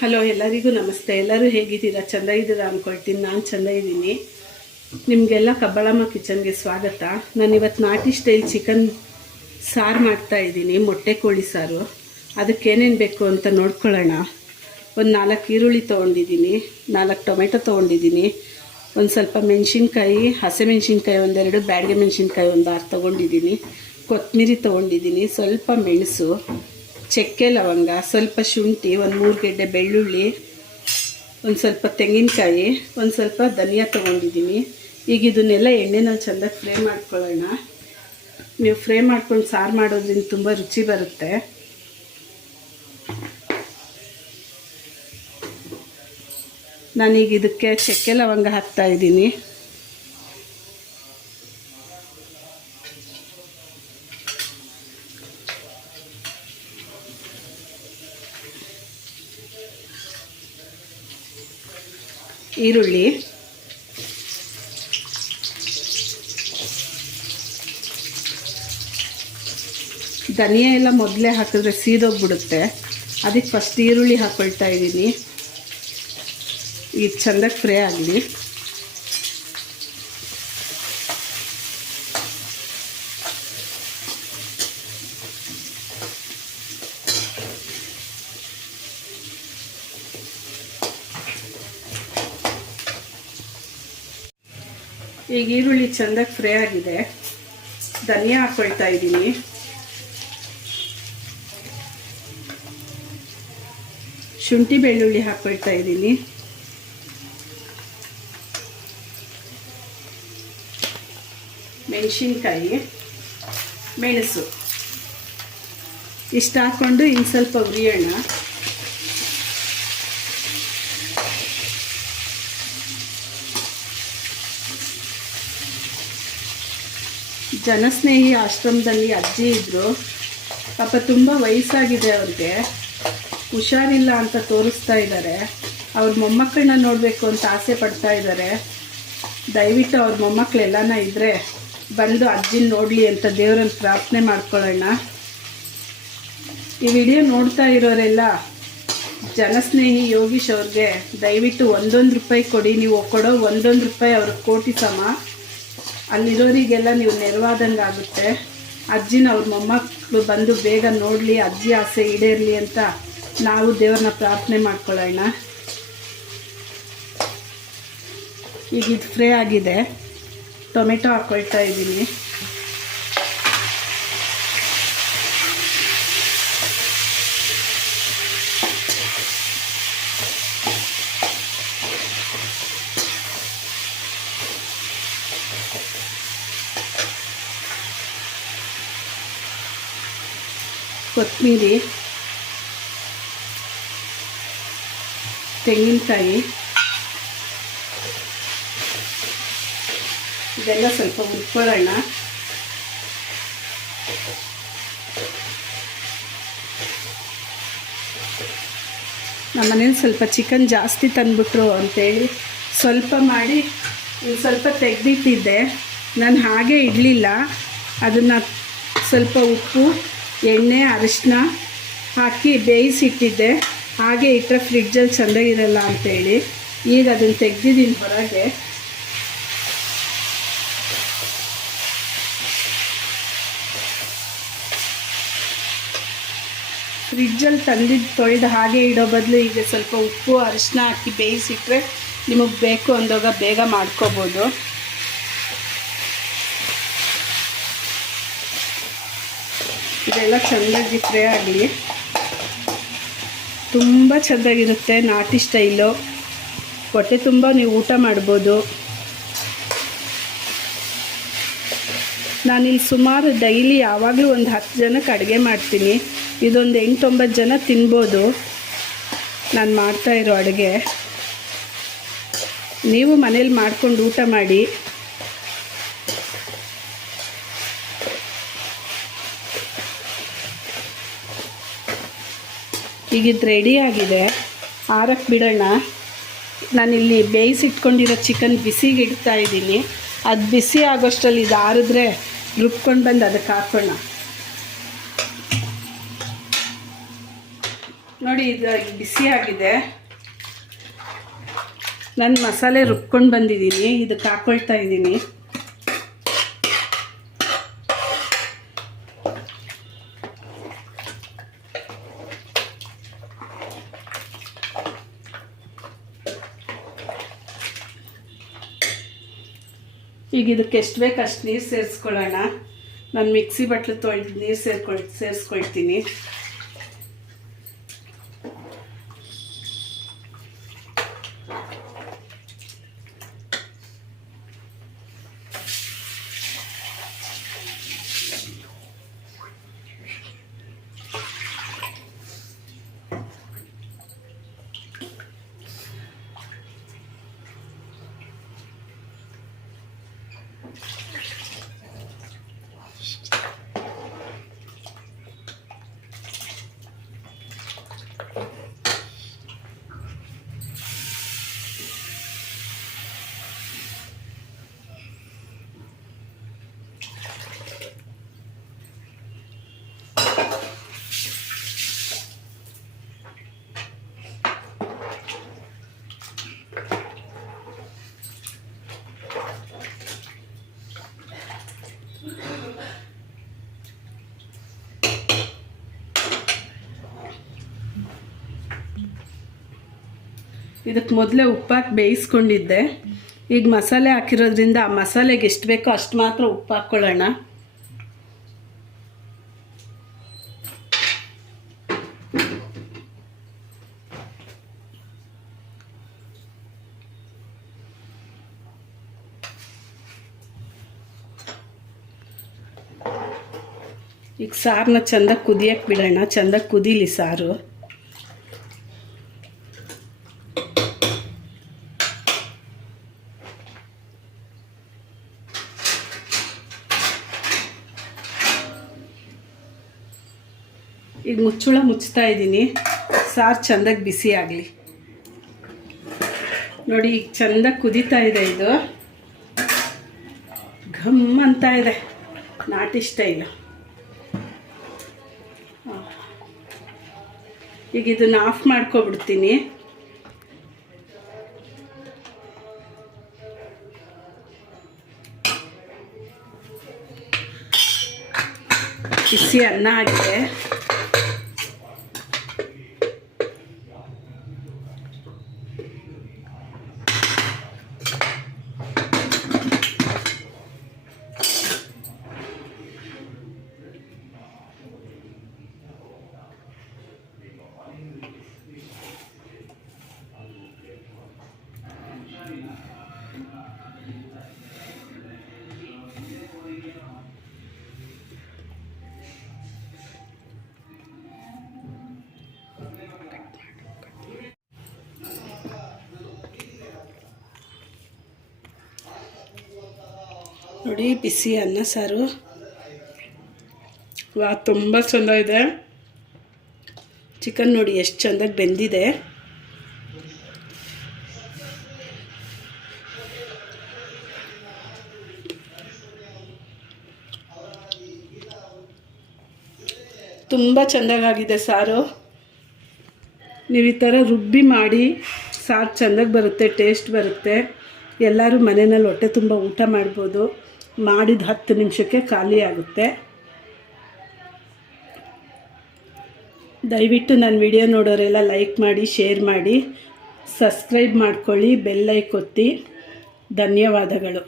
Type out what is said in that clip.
Hello, ಎಲ್ಲರಿಗೂ ನಮಸ್ತೆ. ಎಲ್ಲರೂ ಹೇಗಿದ್ದೀರಾ? ಚೆಂದ ಇದ್ದೀರಾ ಅಂದ್ಕೊಳ್ತೀನಿ. ನಾನು ಚೆಂದ ಇದ್ದೀನಿ. ನಿಮಗೆಲ್ಲ ಕಬ್ಬಳಮ್ಮ ಕಿಚನ್ಗೆ ಸ್ವಾಗತ. ನಾನು ಇವತ್ತು ನಾಟಿ ಸ್ಟೈಲ್ ಚಿಕನ್ ಸಾರು ಮಾಡ್ತಾಯಿದ್ದೀನಿ, ಮೊಟ್ಟೆ ಕೋಳಿ ಸಾರು. ಅದಕ್ಕೇನೇನು ಬೇಕು ಅಂತ ನೋಡ್ಕೊಳ್ಳೋಣ. ಒಂದು 4 ಈರುಳ್ಳಿ ತೊಗೊಂಡಿದ್ದೀನಿ, 4 ಟೊಮೆಟೊ ತೊಗೊಂಡಿದ್ದೀನಿ, ಒಂದು ಸ್ವಲ್ಪ ಮೆಣಸಿನ್ಕಾಯಿ, ಹಸಿಮೆಣ್ಸಿನ್ಕಾಯಿ ಒಂದೆರಡು, ಬ್ಯಾಡಗೆ ಮೆಣಸಿನ್ಕಾಯಿ ಒಂದು 6 ತೊಗೊಂಡಿದ್ದೀನಿ, ಕೊತ್ತಂಬರಿ ತೊಗೊಂಡಿದ್ದೀನಿ, ಸ್ವಲ್ಪ ಮೆಣಸು, ಚಕ್ಕೆ ಲವಂಗ, ಸ್ವಲ್ಪ ಶುಂಠಿ, ಒಂದು 3 ಗೆಡ್ಡೆ ಬೆಳ್ಳುಳ್ಳಿ, ಒಂದು ಸ್ವಲ್ಪ ತೆಂಗಿನಕಾಯಿ, ಒಂದು ಸ್ವಲ್ಪ ಧನಿಯಾ ತೊಗೊಂಡಿದ್ದೀನಿ. ಈಗ ಇದನ್ನೆಲ್ಲ ಎಣ್ಣೆನಲ್ಲಿ ಚೆಂದಾಗಿ ಫ್ರೈ ಮಾಡ್ಕೊಳ್ಳೋಣ. ನೀವು ಫ್ರೈ ಮಾಡ್ಕೊಂಡು ಸಾರು ಮಾಡೋದ್ರಿಂದ ತುಂಬ ರುಚಿ ಬರುತ್ತೆ. ನಾನೀಗ ಇದಕ್ಕೆ ಚಕ್ಕೆ ಲವಂಗ ಹಾಕ್ತಾಯಿದ್ದೀನಿ. ಈರುಳ್ಳಿ, ಧನಿಯಾ ಎಲ್ಲ ಮೊದಲೇ ಹಾಕಿದ್ರೆ ಸೀದೋಗ್ಬಿಡುತ್ತೆ. ಅದಕ್ಕೆ ಫಸ್ಟ್ ಈರುಳ್ಳಿ ಹಾಕ್ಕೊಳ್ತಾ ಇದ್ದೀನಿ. ಇದು ಚೆಂದಾಗಿ ಫ್ರೈ ಆಗಲಿ. ಈಗ ಈರುಳ್ಳಿ ಚೆಂದಾಗಿ ಫ್ರೈ ಆಗಿದೆ. ಧನಿಯಾ ಹಾಕ್ಕೊಳ್ತಾ ಇದ್ದೀನಿ. ಶುಂಠಿ ಬೆಳ್ಳುಳ್ಳಿ ಹಾಕ್ಕೊಳ್ತಾ ಇದ್ದೀನಿ. ಮೆಣಸಿನ್ಕಾಯಿ, ಮೆಣಸು ಇಷ್ಟು ಹಾಕ್ಕೊಂಡು ಇನ್ನು ಸ್ವಲ್ಪ ಹುರಿಯೋಣ. ಜನಸ್ನೇಹಿ ಆಶ್ರಮದಲ್ಲಿ ಅಜ್ಜಿ ಇದ್ದರು. ಪಾಪ ತುಂಬ ವಯಸ್ಸಾಗಿದೆ, ಅವ್ರಿಗೆ ಹುಷಾರಿಲ್ಲ ಅಂತ ತೋರಿಸ್ತಾ ಇದ್ದಾರೆ. ಅವ್ರ ಮೊಮ್ಮಕ್ಕಳನ್ನ ನೋಡಬೇಕು ಅಂತ ಆಸೆ ಪಡ್ತಾ ಇದ್ದಾರೆ. ದಯವಿಟ್ಟು ಅವ್ರ ಮೊಮ್ಮಕ್ಕಳೆಲ್ಲನ ಇದ್ದರೆ ಬಂದು ಅಜ್ಜಿನ ನೋಡಲಿ ಅಂತ ದೇವರಲ್ಲಿ ಪ್ರಾರ್ಥನೆ ಮಾಡ್ಕೊಳ್ಳೋಣ. ಈ ವಿಡಿಯೋ ನೋಡ್ತಾ ಇರೋರೆಲ್ಲ ಜನಸ್ನೇಹಿ ಯೋಗೀಶ್ ಅವ್ರಿಗೆ ದಯವಿಟ್ಟು 1 ರೂಪಾಯಿ ಕೊಡಿ. ನೀವು ಕೊಡೋ 1 ರೂಪಾಯಿ ಅವ್ರಿಗೆ ಕೋಟಿ ಸಮ. ಅಲ್ಲಿರೋರಿಗೆಲ್ಲ ನೀವು ನೆರವಾದಂಗೆ ಆಗುತ್ತೆ. ಅಜ್ಜಿನ ಅವ್ರ ಮೊಮ್ಮಕ್ಕಳು ಬಂದು ಬೇಗ ನೋಡಲಿ, ಅಜ್ಜಿ ಆಸೆ ಈಡೇರಲಿ ಅಂತ ನಾವು ದೇವ್ರನ್ನ ಪ್ರಾರ್ಥನೆ ಮಾಡ್ಕೊಳ್ಳೋಣ. ಈಗ ಇದು ಫ್ರೈ ಆಗಿದೆ. ಟೊಮೆಟೊ ಹಾಕ್ಕೊಳ್ತಾ ಇದ್ದೀನಿ. ಕೊತ್ತಂಬರಿ, ತೆಂಗಿನಕಾಯಿ ಇದೆಲ್ಲ ಸ್ವಲ್ಪ ಹುರ್ಕೊಳ್ಳೋಣ. ನಮ್ಮ ಮನೇಲಿ ಸ್ವಲ್ಪ ಚಿಕನ್ ಜಾಸ್ತಿ ತಂದುಬಿಟ್ರು ಅಂಥೇಳಿ ಸ್ವಲ್ಪ ಮಾಡಿ ಇನ್ನು ಸ್ವಲ್ಪ ತೆಗೆದಿಟ್ಟಿದ್ದೆ. ನಾನು ಹಾಗೆ ಇಡಲಿಲ್ಲ, ಅದನ್ನು ಸ್ವಲ್ಪ ಉಪ್ಪು, ಎಣ್ಣೆ, ಅರಿಶಿನ ಹಾಕಿ ಬೇಯಿಸಿಟ್ಟಿದ್ದೆ. ಹಾಗೆ ಇಟ್ಟರೆ ಫ್ರಿಡ್ಜಲ್ಲಿ ಚೆಂದಾಗಿರಲ್ಲ ಅಂಥೇಳಿ ಈಗ ಅದನ್ನು ತೆಗೆದಿದ್ದೀನಿ ಹೊರಗೆ. ಫ್ರಿಡ್ಜಲ್ಲಿ ತಂದಿದ್ದು ತೊಳೆದು ಹಾಗೆ ಇಡೋ ಬದಲು ಈಗ ಸ್ವಲ್ಪ ಉಪ್ಪು, ಅರಿಶಿನ ಹಾಕಿ ಬೇಯಿಸಿಟ್ರೆ ನಿಮಗೆ ಬೇಕು ಅಂದಾಗ ಬೇಗ ಮಾಡ್ಕೋಬೋದು. ಇದೆಲ್ಲ ಚೆಂದಾಗಿ ಫ್ರೈ ಆಗಲಿ. ತುಂಬ ಚೆಂದಾಗಿರುತ್ತೆ, ನಾಟಿ ಸ್ಟೈಲು. ಹೊಟ್ಟೆ ತುಂಬ ನೀವು ಊಟ ಮಾಡ್ಬೋದು. ನಾನಿಲ್ಲಿ ಸುಮಾರು ಡೈಲಿ ಯಾವಾಗಲೂ ಒಂದು 10 ಜನಕ್ಕೆ ಅಡುಗೆ ಮಾಡ್ತೀನಿ. ಇದೊಂದು 8-9 ಜನ ತಿನ್ಬೋದು ನಾನು ಮಾಡ್ತಾಯಿರೋ ಅಡುಗೆ. ನೀವು ಮನೇಲಿ ಮಾಡ್ಕೊಂಡು ಊಟ ಮಾಡಿ. ಈಗ ಇದು ರೆಡಿ ಆಗಿದೆ, ಆರಕ್ಕೆ ಬಿಡೋಣ. ನಾನಿಲ್ಲಿ ಬೇಯಿಸಿಟ್ಕೊಂಡಿರೋ ಚಿಕನ್ ಬಿಸಿಗೆ ಇಡ್ತಾ ಇದ್ದೀನಿ. ಅದು ಬಿಸಿ ಆಗೋಷ್ಟರಲ್ಲಿ ಇದು ಆರಿದ್ರೆ ರುಬ್ಕೊಂಡು ಬಂದು ಅದಕ್ಕೆ ಹಾಕೋಣ. ನೋಡಿ ಇದು ಬಿಸಿ ಆಗಿದೆ. ನಾನು ಮಸಾಲೆ ರುಬ್ಕೊಂಡು ಬಂದಿದ್ದೀನಿ, ಇದಕ್ಕೆ ಹಾಕ್ಕೊಳ್ತಾ ಇದ್ದೀನಿ. ಈಗ ಇದಕ್ಕೆ ಎಷ್ಟು ಬೇಕು ಅಷ್ಟು ನೀರು ಸೇರಿಸ್ಕೊಳ್ಳೋಣ. ನಾನು ಮಿಕ್ಸಿ ಬಟ್ಲು ತೊಳೆದು ನೀರು ಸೇರಿಸ್ಕೊಳ್ತೀನಿ. ಇದಕ್ಕೆ ಮೊದಲೇ ಉಪ್ಪಾಕಿ ಬೇಯಿಸ್ಕೊಂಡಿದ್ದೆ. ಈಗ ಮಸಾಲೆ ಹಾಕಿರೋದ್ರಿಂದ ಆ ಮಸಾಲೆಗೆ ಎಷ್ಟು ಬೇಕೋ ಅಷ್ಟು ಮಾತ್ರ ಉಪ್ಪು ಹಾಕ್ಕೊಳ್ಳೋಣ. ಈಗ ಸಾರನ್ನ ಚೆಂದಾಗಿ ಕುದಿಯಕ್ಕೆ ಬಿಡೋಣ. ಚೆಂದಾಗಿ ಕುದೀಲಿ ಸಾರು. ಈಗ ಮುಚ್ಚುತ್ತಾ ಇದ್ದೀನಿ. ಸಾರು ಚೆಂದಾಗಿ ಬಿಸಿ ಆಗಲಿ. ನೋಡಿ ಈಗ ಚೆಂದಾಗಿ ಕುದೀತಾ ಇದೆ. ಇದು ಘಮ್ ಅಂತ ಇದೆ, ನಾಟಿ ಸ್ಟೈಲು. ಈಗ ಇದನ್ನು ಆಫ್ ಮಾಡ್ಕೊಬಿಡ್ತೀನಿ. ಬಿಸಿ ಅನ್ನ ಆಗಿದೆ. ನೋಡಿ ಬಿಸಿ ಅನ್ನ ಸಾರು. ತುಂಬ ಚೆಂದ ಇದೆ. ಚಿಕನ್ ನೋಡಿ ಎಷ್ಟು ಚೆಂದಾಗಿ ಬೆಂದಿದೆ. ತುಂಬ ಚೆಂದಾಗಿದೆ ಸಾರು. ನೀವು ಈ ಥರ ರುಬ್ಬಿ ಮಾಡಿ ಸಾರು ಚೆಂದಾಗಿ ಬರುತ್ತೆ, ಟೇಸ್ಟ್ ಬರುತ್ತೆ. ಎಲ್ಲರೂ ಮನೆಯಲ್ಲಿ ಹೊಟ್ಟೆ ತುಂಬ ಊಟ ಮಾಡ್ಬೋದು. ಮಾಡಿದ 10 ನಿಮಿಷಕ್ಕೆ ಖಾಲಿ ಆಗುತ್ತೆ. ದಯವಿಟ್ಟು ನನ್ನ ವಿಡಿಯೋ ನೋಡೋರೆಲ್ಲ ಲೈಕ್ ಮಾಡಿ, ಶೇರ್ ಮಾಡಿ, ಸಬ್ಸ್ಕ್ರೈಬ್ ಮಾಡ್ಕೊಳ್ಳಿ, ಬೆಲ್ ಐಕಾನ್ ಒತ್ತಿ. ಧನ್ಯವಾದಗಳು.